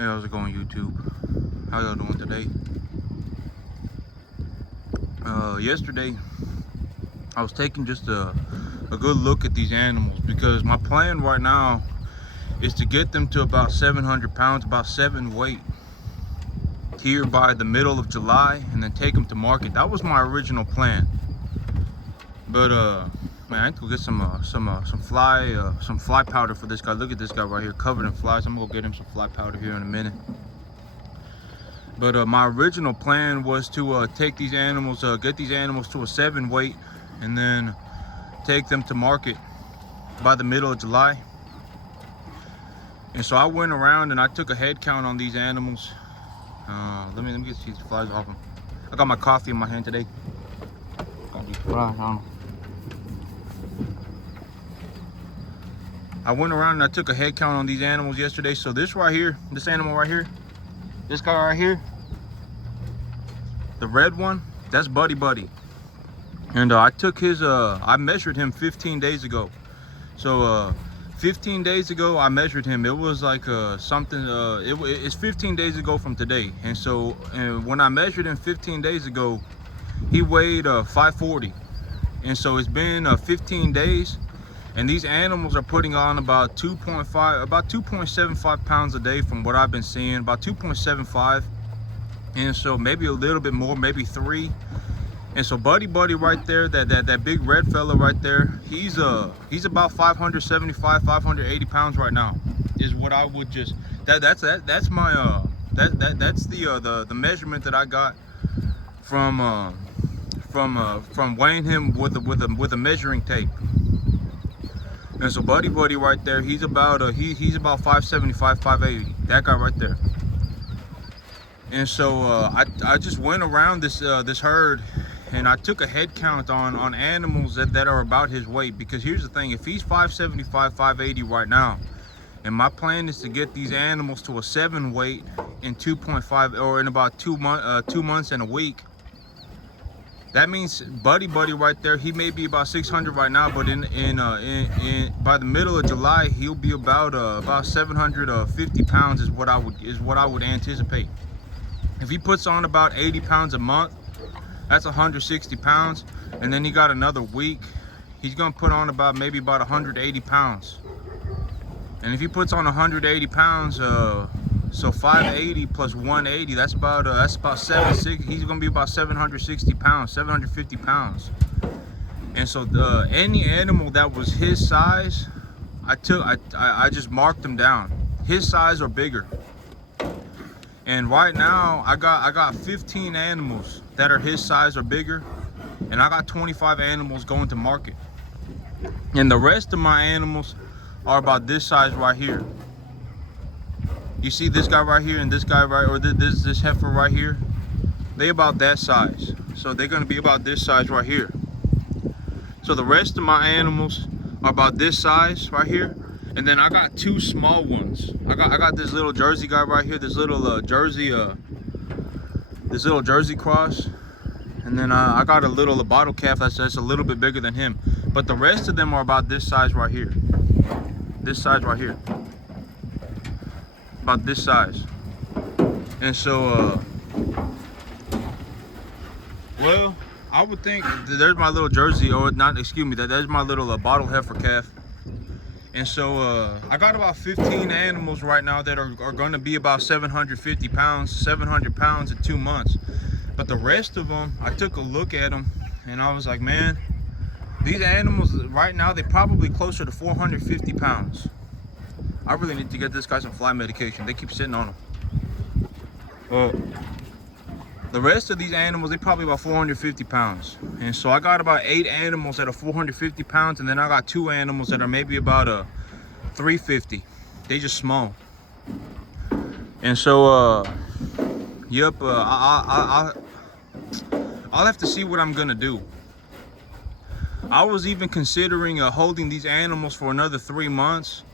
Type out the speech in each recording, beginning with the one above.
Hey, how's it going, YouTube? How y'all doing today? Yesterday I was taking just a good look at these animals because my plan right now is to get them to about 700 pounds, about 7 weight here by the middle of July, and then take them to market. That was my original plan. But man, I need to go get some fly powder for this guy. Look at this guy right here, covered in flies. I'm gonna go get him some fly powder here in a minute. But my original plan was to take these animals, get these animals to a 7 weight, and then take them to market by the middle of July. And so I went around and I took a head count on these animals. Let me get these flies off them. I got my coffee in my hand today. Got these flies on. I went around and I took a head count on these animals yesterday. So this right here, this animal right here, this guy right here, the red one, that's Buddy Buddy. And I took his, I measured him 15 days ago. So 15 days ago, I measured him. It was like something, it's 15 days ago from today. And so when I measured him 15 days ago, he weighed 540. And so it's been 15 days. And these animals are putting on about 2.75 pounds a day from what I've been seeing, about 2.75. And so maybe a little bit more, maybe 3. And so Buddy Buddy right there, that big red fella right there, he's about 575, 580 pounds right now, is what I would just, that's my that's the measurement that I got from weighing him with a measuring tape. And so Buddy Buddy right there, he's about he's about 575, 580. That guy right there. And so I just went around this herd and I took a head count on animals that are about his weight. Because here's the thing, if he's 575, 580 right now, and my plan is to get these animals to a 7 weight in 2.5 or in about 2 months and a week. That means Buddy Buddy right there, he may be about 600 right now, but in by the middle of July, he'll be about 750 pounds is what I would anticipate. If he puts on about 80 pounds a month, that's 160 pounds. And then he got another week, he's gonna put on maybe about 180 pounds. And if he puts on 180 pounds, so 580 plus 180, that's about 760. He's gonna be about 760 pounds, 750 pounds. And so any animal that was his size, I just marked them down. His size or bigger. And right now I got 15 animals that are his size or bigger, and I got 25 animals going to market. And the rest of my animals are about this size right here. You see this guy right here and this guy right, or this heifer right here, they about that size. So they're gonna be about this size right here. So the rest of my animals are about this size right here. And then I got 2 small ones. I got this little Jersey guy right here, this little Jersey cross. And then I got a little bottle calf that's a little bit bigger than him. But the rest of them are about this size right here. This size right here. About this size. And so well, I would think there's my little Jersey, or not, excuse me, there's my little bottle heifer calf. And so I got about 15 animals right now that are going to be about 750 pounds, 700 pounds in 2 months. But the rest of them, I took a look at them and I was like, man, these animals right now, they're probably closer to 450 pounds. I really need to get this guy some fly medication. They keep sitting on him. The rest of these animals, they're probably about 450 pounds. And so I got about 8 animals that are 450 pounds, and then I got 2 animals that are maybe about 350. They just small. And so, yep, I'll have to see what I'm gonna do. I was even considering holding these animals for another 3 months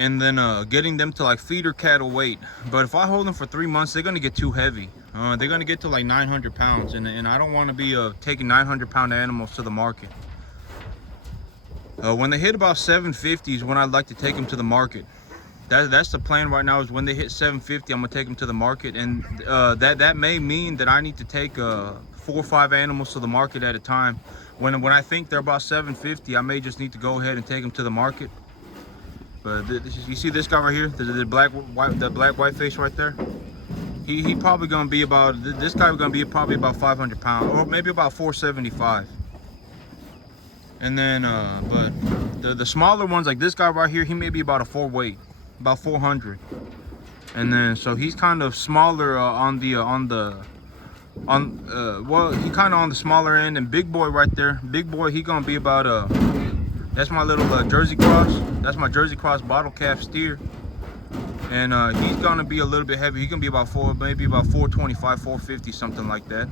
and then getting them to like feeder cattle weight. But if I hold them for 3 months, they're gonna get too heavy. They're gonna get to like 900 pounds, and I don't want to be taking 900-pound animals to the market. When they hit about 750 is when I'd like to take them to the market. That's the plan right now. Is when they hit 750, I'm gonna take them to the market, and that may mean that I need to take 4 or 5 animals to the market at a time. When I think they're about 750, I may just need to go ahead and take them to the market. But you see this guy right here, the black white face right there. He probably gonna be about, this guy gonna be probably about 500 pounds, or maybe about 475. And then but the smaller ones, like this guy right here, he may be about a 4 weight, about 400. And then so he's kind of smaller well, he kind of on the smaller end. And big boy right there, big boy, he gonna be about that's my little Jersey cross. That's my Jersey cross bottle calf steer. And he's gonna be a little bit heavy. He's gonna be about maybe about 425, 450, something like that.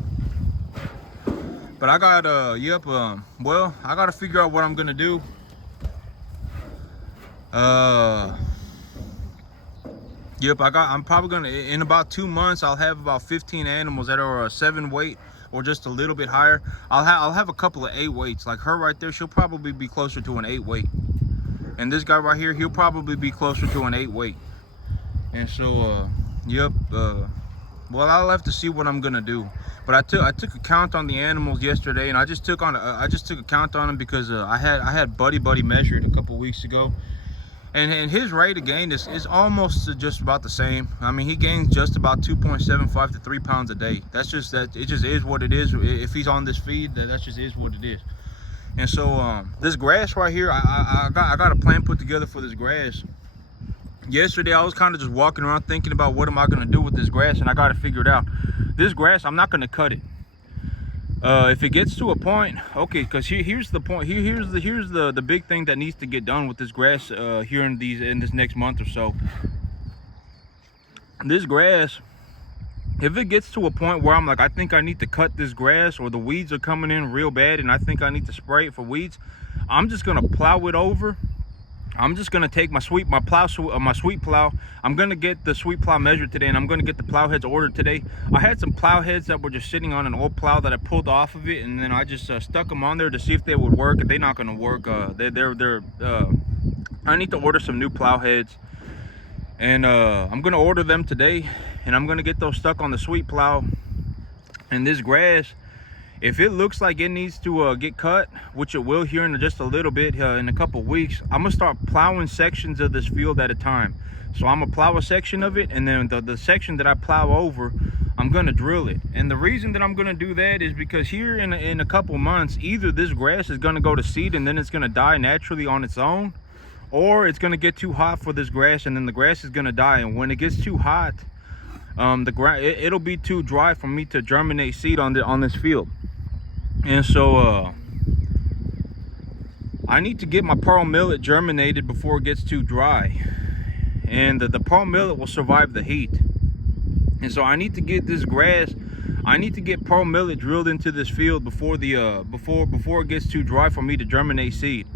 But I got well, I gotta figure out what I'm gonna do. I'm probably gonna, in about 2 months, I'll have about 15 animals that are a 7 weight or just a little bit higher. I'll have a couple of 8 weights. Like her right there, she'll probably be closer to an 8 weight. And this guy right here, he'll probably be closer to an 8 weight. And so, well, I'll have to see what I'm gonna do. But I took a count on the animals yesterday, and I just took a count on them because I had Buddy measured a couple weeks ago, and his rate of gain is almost just about the same. I mean, he gains just about 2.75 to 3 pounds a day. That's just that. It just is what it is. If he's on this feed, that just is what it is. And so this grass right here, I got a plan put together for this grass. Yesterday I was kind of just walking around thinking about what am I going to do with this grass, and I got to figure it out. This grass, I'm not going to cut it. If it gets to a point, okay, because here's the point. Here's the big thing that needs to get done with this grass here in this next month or so. This grass, if it gets to a point where I'm like, I think I need to cut this grass, or the weeds are coming in real bad and I think I need to spray it for weeds, I'm just going to plow it over. I'm just gonna take my sweet plow. I'm gonna get the sweet plow measured today, and I'm gonna get the plow heads ordered today. I had some plow heads that were just sitting on an old plow that I pulled off of it, and then I just stuck them on there to see if they would work. If they're not gonna work, I need to order some new plow heads, and I'm gonna order them today, and I'm gonna get those stuck on the sweet plow. And this grass, if it looks like it needs to get cut, which it will here in just a little bit, in a couple weeks, I'm gonna start plowing sections of this field at a time. So I'm gonna plow a section of it, and then the section that I plow over, I'm gonna drill it. And the reason that I'm gonna do that is because here in a couple months, either this grass is gonna go to seed and then it's gonna die naturally on its own, or it's gonna get too hot for this grass, and then the grass is gonna die. And when it gets too hot, the ground, it'll be too dry for me to germinate seed on this field. And so I need to get my pearl millet germinated before it gets too dry, and the pearl millet will survive the heat. And so I need to get this grass, I need to get pearl millet drilled into this field before it gets too dry for me to germinate seed.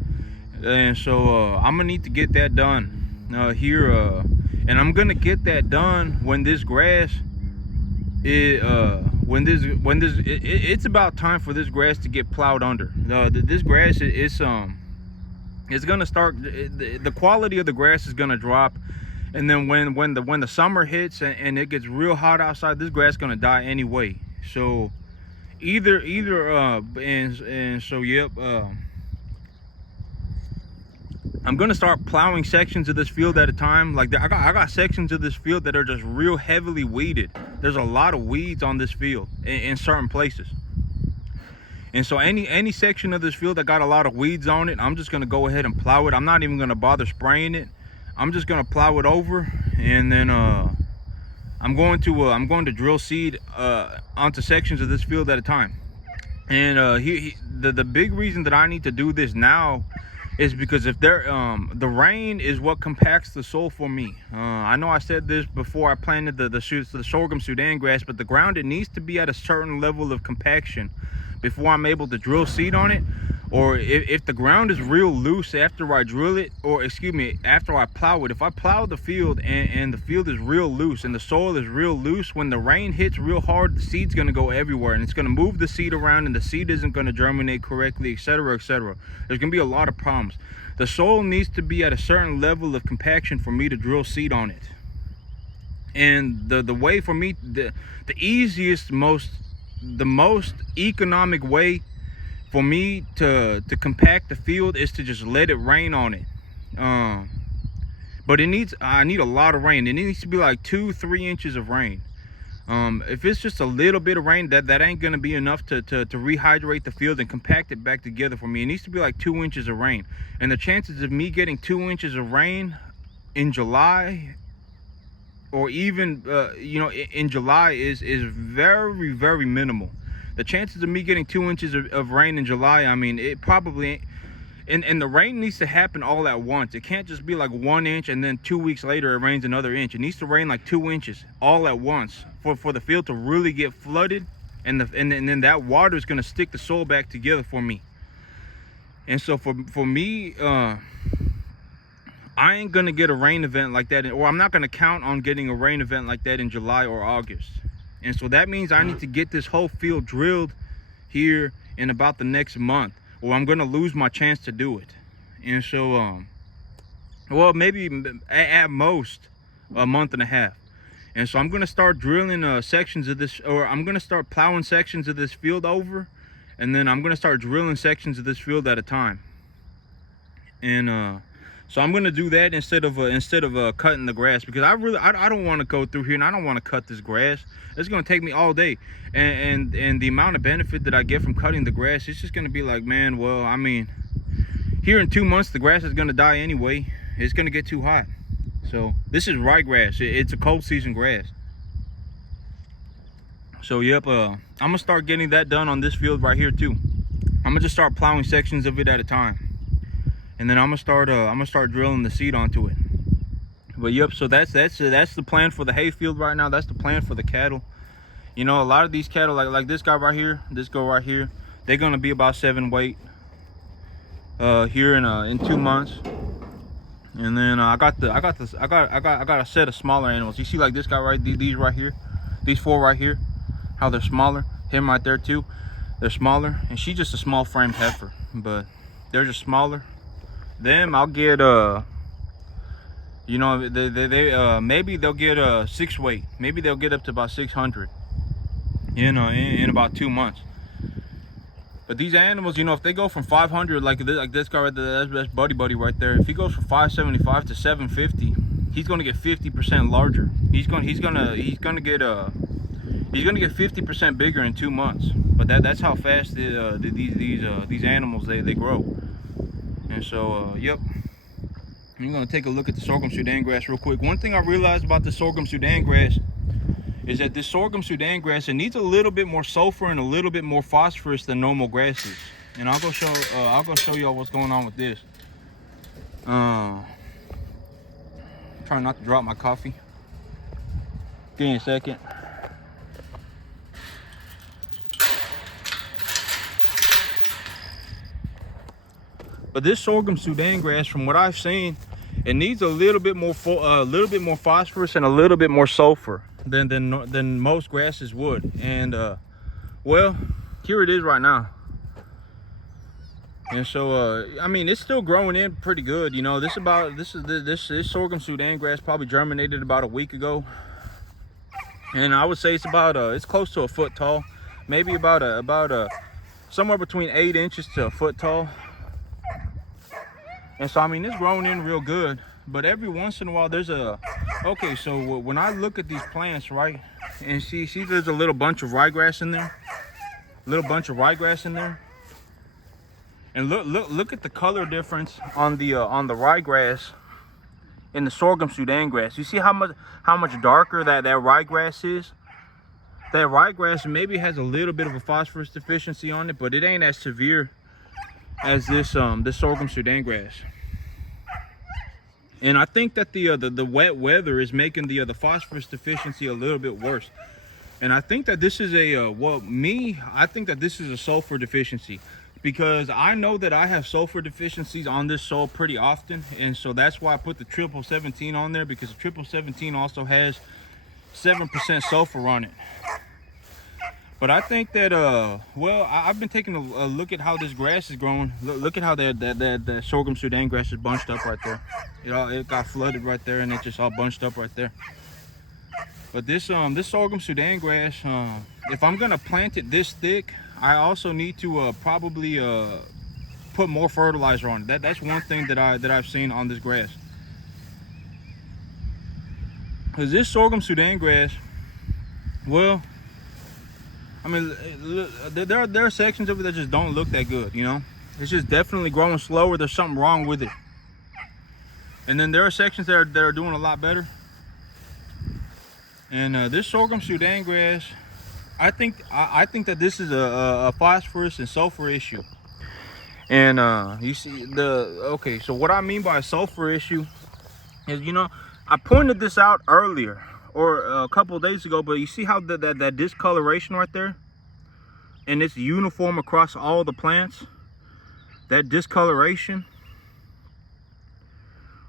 And so I'm gonna need to get that done here, and I'm gonna get that done when this grass it's about time for this grass to get plowed under. This grass it's gonna start, the quality of the grass is gonna drop, and then when the summer hits and it gets real hot outside, this grass is gonna die anyway. So I'm gonna start plowing sections of this field at a time. Like I got sections of this field that are just real heavily weeded. There's a lot of weeds on this field in certain places. And so any section of this field that got a lot of weeds on it, I'm just gonna go ahead and plow it. I'm not even gonna bother spraying it. I'm just gonna plow it over, and then I'm going to drill seed onto sections of this field at a time. And the big reason that I need to do this now is because if the rain is what compacts the soil for me. I know I said this before I planted the sorghum Sudan grass, but the ground, it needs to be at a certain level of compaction before I'm able to drill seed on it. Or if the ground is real loose after I drill it, or excuse me, after I plow it, if I plow the field and the field is real loose and the soil is real loose, when the rain hits real hard, the seed's gonna go everywhere, and it's gonna move the seed around, and the seed isn't gonna germinate correctly, etc., etc. There's gonna be a lot of problems. the soil needs to be at a certain level of compaction for me to drill seed on it. And the way for me, the easiest, the most economic way for me to compact the field is to just let it rain on it. But I need a lot of rain. It needs to be like 2-3 inches of rain. If it's just a little bit of rain, that ain't gonna be enough to rehydrate the field and compact it back together for me. It needs to be like 2 inches of rain. And the chances of me getting 2 inches of rain in July, or even in July, is very, very minimal. The chances of me getting 2 inches of rain in July, I mean, it probably ain't. And the rain needs to happen all at once. It can't just be like 1 inch and then 2 weeks later it rains another inch. It needs to rain like 2 inches all at once for the field to really get flooded, and then that water is gonna stick the soil back together for me. And so for me, I ain't gonna get a rain event like that, or I'm not gonna count on getting a rain event like that in July or August. And so that means I need to get this whole field drilled here in about the next month, or I'm gonna lose my chance to do it. And so well, maybe at most a month and a half. And so I'm gonna start drilling sections of this, or I'm gonna start plowing sections of this field over, and then I'm gonna start drilling sections of this field at a time. And so I'm gonna do that instead of cutting the grass, because I don't want to go through here and I don't want to cut this grass. It's gonna take me all day, and the amount of benefit that I get from cutting the grass, it's just gonna be like, man, well, I mean, here in 2 months the grass is gonna die anyway. It's gonna get too hot. So this is ryegrass. It's a cold season grass. So yep, I'm gonna start getting that done on this field right here too. I'm gonna just start plowing sections of it at a time, and then I'm gonna start drilling the seed onto it. But yep, so that's the plan for the hay field right now. That's the plan for the cattle. You know, a lot of these cattle, like this guy right here, this girl right here, they're gonna be about 7 weight here in 2 months. And then I got a set of smaller animals. You see, like this guy right, these right here, these 4 right here, how they're smaller. Him right there too, they're smaller. And she's just a small framed heifer, but they're just smaller. Them I'll get you know, they maybe they'll get 6 weight. Maybe they'll get up to about 600, you know, in about 2 months. But these animals, you know, if they go from 500, like this guy right there, that's Buddy right there. If he goes from 575 to 750, he's gonna get 50% larger. He's gonna get 50% bigger in 2 months. But that's how fast these animals they grow. And so yep, I'm gonna take a look at the sorghum Sudan grass real quick. One thing I realized about the sorghum Sudan grass is that this sorghum Sudan grass, it needs a little bit more sulfur and a little bit more phosphorus than normal grasses. And I'll go show y'all what's going on with this. Trying not to drop my coffee. Give me a second. But this sorghum Sudan grass, from what I've seen, it needs a little bit more phosphorus and a little bit more sulfur than most grasses would. And well, here it is right now. And so I mean, it's still growing in pretty good. You know, this sorghum Sudan grass probably germinated about a week ago, and I would say it's close to a foot tall, maybe about somewhere between 8 inches to a foot tall. And so I mean, it's growing in real good. But every once in a while there's okay, so when I look at these plants, right, and see there's a little bunch of ryegrass in there, and look at the color difference on the ryegrass in the sorghum Sudan grass. You see how much darker that ryegrass is? That ryegrass maybe has a little bit of a phosphorus deficiency on it, but it ain't as severe as this sorghum Sudan grass. And I think that the wet weather is making the phosphorus deficiency a little bit worse. And I think that this is I think that this is a sulfur deficiency, because I know that I have sulfur deficiencies on this soil pretty often. And so that's why I put the 1717 on there, because the 1717 also has 7% sulfur on it. But I think that well, I've been taking a look at how this grass is growing. Look at how that sorghum Sudan grass is bunched up right there. It got flooded right there, and it just all bunched up right there. But this sorghum Sudan grass, if I'm gonna plant it this thick, I also need to probably put more fertilizer on it. That's one thing that I've seen on this grass. Cause this sorghum Sudan grass, well, I mean, there are sections of it that just don't look that good, you know. It's just definitely growing slower. There's something wrong with it. And then there are sections that are doing a lot better. And this sorghum Sudan grass, I think that this is a phosphorus and sulfur issue. And you see okay, so what I mean by a sulfur issue is, you know, I pointed this out earlier or a couple of days ago, but you see how that discoloration right there, and it's uniform across all the plants. That discoloration,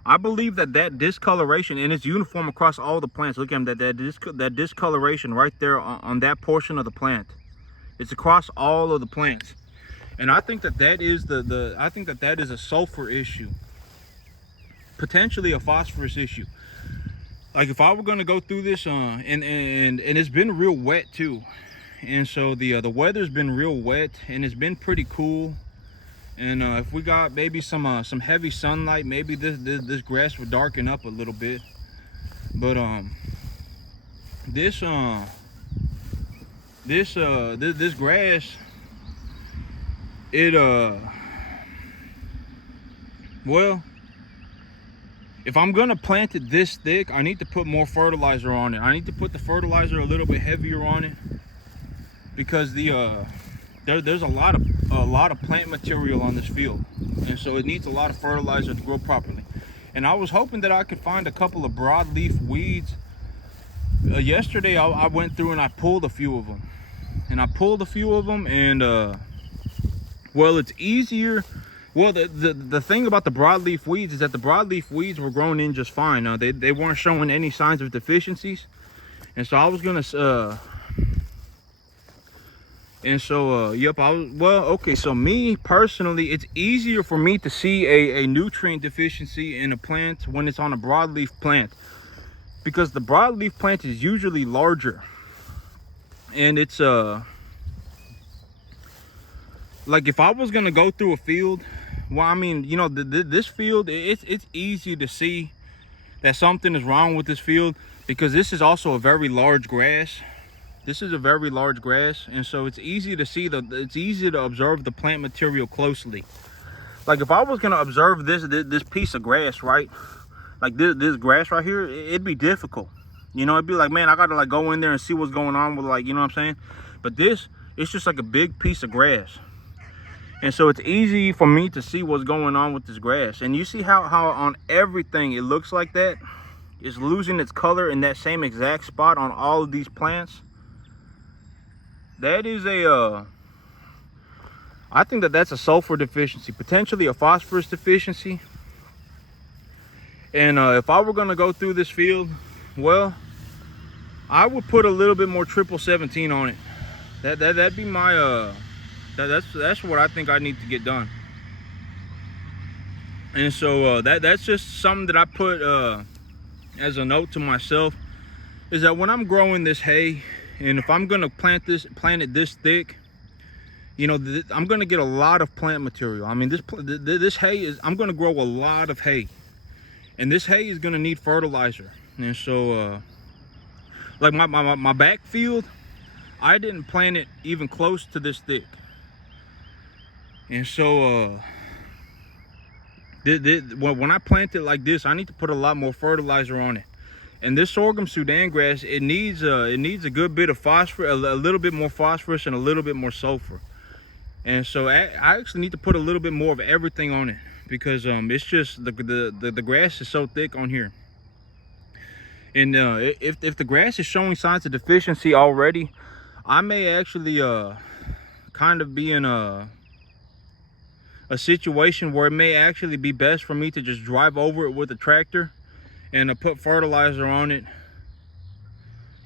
I believe that discoloration, and it's uniform across all the plants. Look at that discoloration right there on that portion of the plant. It's across all of the plants, and I think that is I think that is a sulfur issue, potentially a phosphorus issue. Like if I were gonna go through this, and it's been real wet too, and so the weather's been real wet, and it's been pretty cool. And if we got maybe some heavy sunlight, maybe this grass would darken up a little bit. But this grass, it well, if I'm gonna plant it this thick, I need to put more fertilizer on it. I need to put the fertilizer a little bit heavier on it, because there's a lot of plant material on this field, and so it needs a lot of fertilizer to grow properly. And I was hoping that I could find a couple of broadleaf weeds. Yesterday I went through and I pulled a few of them, and well, it's easier. Well, the thing about the broadleaf weeds is that the broadleaf weeds were growing in just fine. They weren't showing any signs of deficiencies, and so I was gonna yep, okay, so me personally, it's easier for me to see a nutrient deficiency in a plant when it's on a broadleaf plant, because the broadleaf plant is usually larger, and it's like if I was gonna go through a field, well, I mean, you know, this field, it's easy to see that something is wrong with this field, because this is also a very large grass. This is a very large grass, and so it's easy to see it's easy to observe the plant material closely. Like if I was gonna observe this piece of grass, right? Like this grass right here, it'd be difficult. You know, it'd be like, man, I gotta like go in there and see what's going on with, like, you know what I'm saying? But it's just like a big piece of grass. And so it's easy for me to see what's going on with this grass. And you see how on everything it looks like that? It's losing its color in that same exact spot on all of these plants. That is I think that's a sulfur deficiency, potentially a phosphorus deficiency. And if I were gonna go through this field, well, I would put a little bit more 1717 on it. That'd be my that's what I think I need to get done. And so that's just something that I put as a note to myself, is that when I'm growing this hay, and if I'm gonna plant it this thick, you know, I'm gonna get a lot of plant material. I mean, this hay is, I'm gonna grow a lot of hay, and this hay is gonna need fertilizer. And so like my backfield, I didn't plant it even close to this thick. And so when I plant it like this, I need to put a lot more fertilizer on it. And this sorghum Sudan grass, it needs a good bit of phosphorus, a little bit more phosphorus, and a little bit more sulfur. And so I actually need to put a little bit more of everything on it, because it's just the grass is so thick on here. And if the grass is showing signs of deficiency already, I may actually kind of be in a situation where it may actually be best for me to just drive over it with a tractor and put fertilizer on it,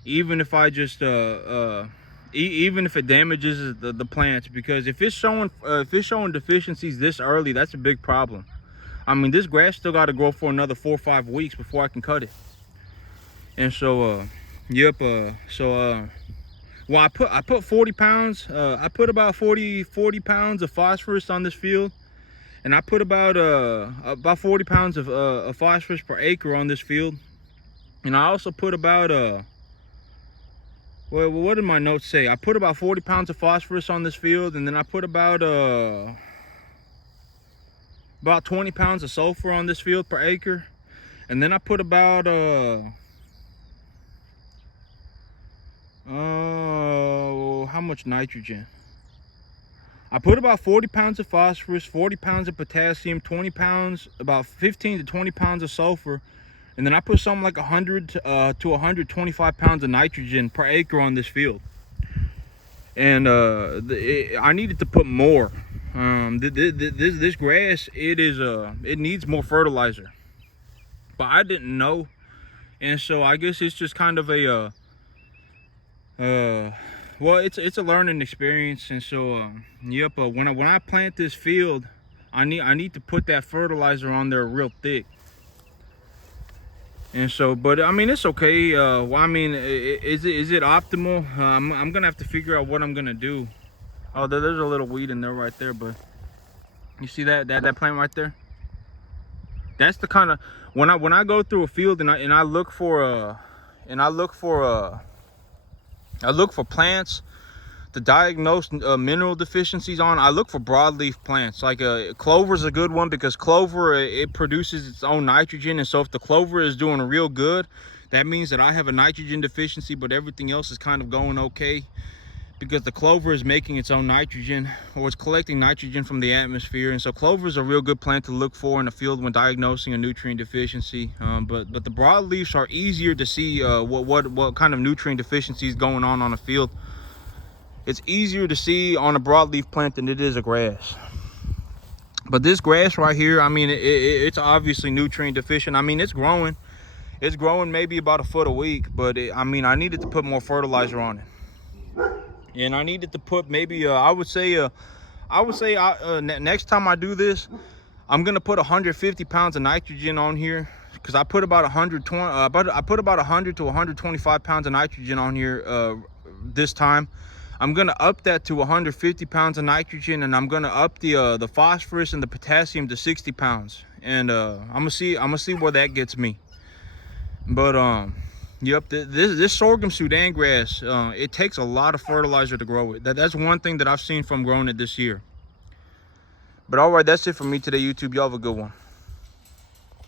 even if I just even if it damages the plants, because if it's showing deficiencies this early, that's a big problem. I mean, this grass still got to grow for another 4 or 5 weeks before I can cut it. And so yep, well, I put 40 pounds. I put about 40 pounds of phosphorus on this field, and I put about 40 pounds of phosphorus per acre on this field. And I also put about well, what did my notes say? I put about 40 pounds of phosphorus on this field, and then I put about 20 pounds of sulfur on this field per acre. And then I put about how much nitrogen? I put about 40 pounds of phosphorus, 40 pounds of potassium, 20 pounds, about 15 to 20 pounds of sulfur, and then I put something like 100 to 125 pounds of nitrogen per acre on this field. And I needed to put more. This grass, it needs more fertilizer, but I didn't know, and so I guess it's just kind of a well, it's a learning experience. And so yep, when I plant this field, I need to put that fertilizer on there real thick. And so, but I mean, it's okay. Well, I mean, is it optimal? I'm gonna have to figure out what I'm gonna do. Oh, there's a little weed in there right there, but you see that plant right there? That's the kind of, when I go through a field and I look for plants to diagnose mineral deficiencies on. I look for broadleaf plants. Like clover is a good one, because clover, it produces its own nitrogen, and so if the clover is doing real good, that means that I have a nitrogen deficiency, but everything else is kind of going okay, because the clover is making its own nitrogen, or it's collecting nitrogen from the atmosphere. And so clover is a real good plant to look for in the field when diagnosing a nutrient deficiency. But the broadleafs are easier to see what kind of nutrient deficiency is going on a field. It's easier to see on a broadleaf plant than it is a grass. But this grass right here, I mean, it's obviously nutrient deficient. I mean, it's growing maybe about 1 foot a week, but I mean, I needed to put more fertilizer on it. And I needed to put maybe I would say next time I do this, I'm gonna put 150 pounds of nitrogen on here, because I put about 100 to 125 pounds of nitrogen on here this time. I'm gonna up that to 150 pounds of nitrogen, and I'm gonna up the phosphorus and the potassium to 60 pounds. And I'm gonna see where that gets me. But yep, this sorghum Sudan grass, it takes a lot of fertilizer to grow it. That's one thing that I've seen from growing it this year. But all right, that's it for me today, YouTube. Y'all have a good one.